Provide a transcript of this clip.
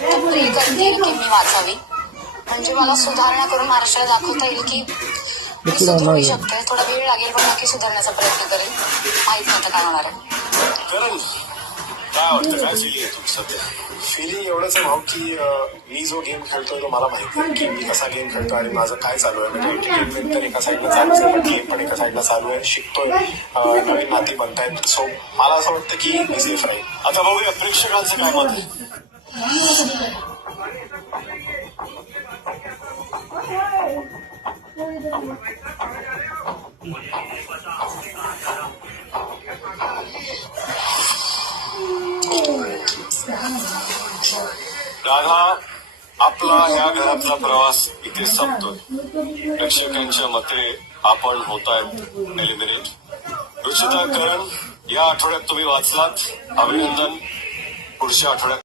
प्रे करतील की मी वाचावी, म्हणजे मला सुधारणा करून महाराष्ट्राला दाखवता येईल की मी सुधारू शकते. थोडा वेळ लागेल पण नक्की सुधारण्याचा प्रयत्न करेल. माहित नव्हतं काय होणार आहे. करण, काय वाटतं, काय फिलिंग आहे तुमचं सध्या? फिलिंग एवढंच आहे भाऊ की मी जो गेम खेळतोय तो मला माहिती आहे की मी कसा गेम खेळतोय आणि माझं काय चालू आहे. म्हणजे एंटरटेनमेंट तर एका साईडला चालूच आहे, पण गेम पण एका साईडला चालू आहे. शिकतोय, नवीन नाती बनतायत. सो मला असं वाटतं की मी सेफ राहील. आता बघूया प्रेक्षकांचं काय मत आहे. राधा, आपला ह्या घरातला प्रवास इथे संपतोय. प्रेक्षकांच्या मते आपण होतायत एलिमिनेट. रुचिता, करण, या आठवड्यात तुम्ही वाचलात, अभिनंदन. पुढच्या आठवड्यात